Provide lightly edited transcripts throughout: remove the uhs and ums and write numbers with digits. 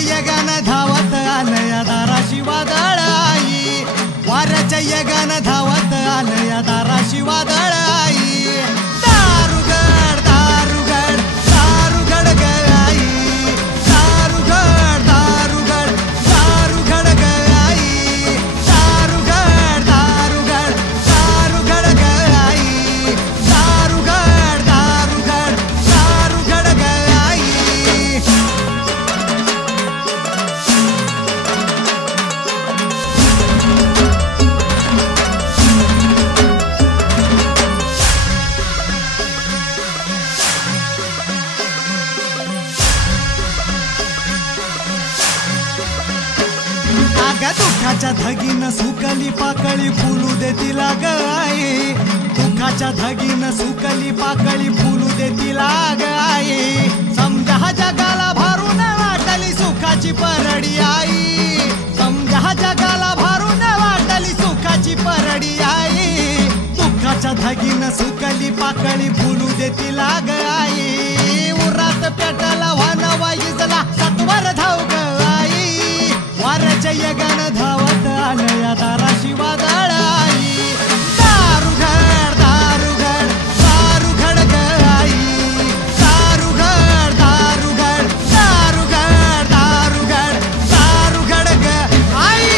यगानं धावत आलया दाराशी वादळ आई, वाऱ्याच्या यगानं धावत आलया दाराशी वादळ आई. दारुगड दारुगड दारुगड ग आई, दारुगड दारुगड दारुगड ग आई, दारुगड दारुगड दारुगड ग आई, दारुगड दारुगड दारुगड ग आई. दुःखाच्या धगीनं सुकली पाकळी फुलू दे तिला ग आई, दुःखाच्या धगीनं सुकली पाकळी फुलू दे तिला ग आई. समजा जगाला भरून वाटली सुखाची परडी आई, समजा जगाला भरून वाटली सुखाची परडी आई. दुःखाच्या धगीनं सुकली पाकळी फुलू दे तिला ग आई. उरात पेटाला वान वाईजला सत्वर धाव ग आई, वाऱ्याच्या यगानं धावत आलया दाराशी वादळ आई. दारुगड दारुगड दारुगड ग आई, दारुगड दारुगड दारुगड दारुगड दारुगड ग आई.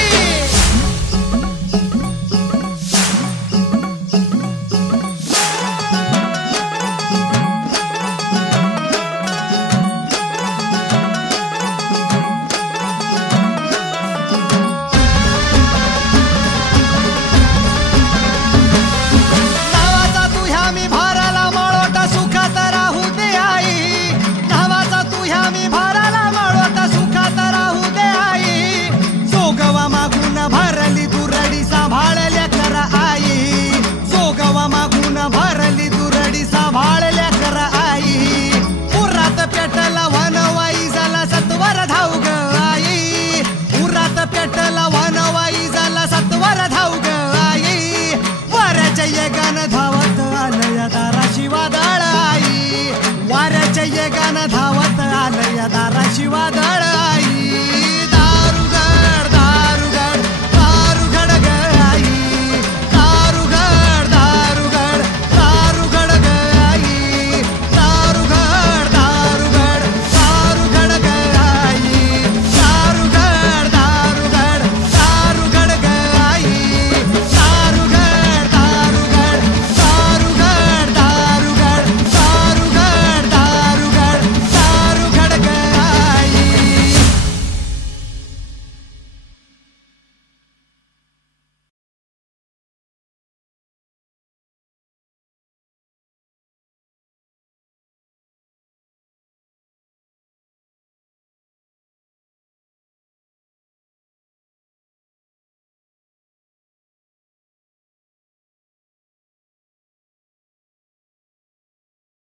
भरली दुरडी सांभाळली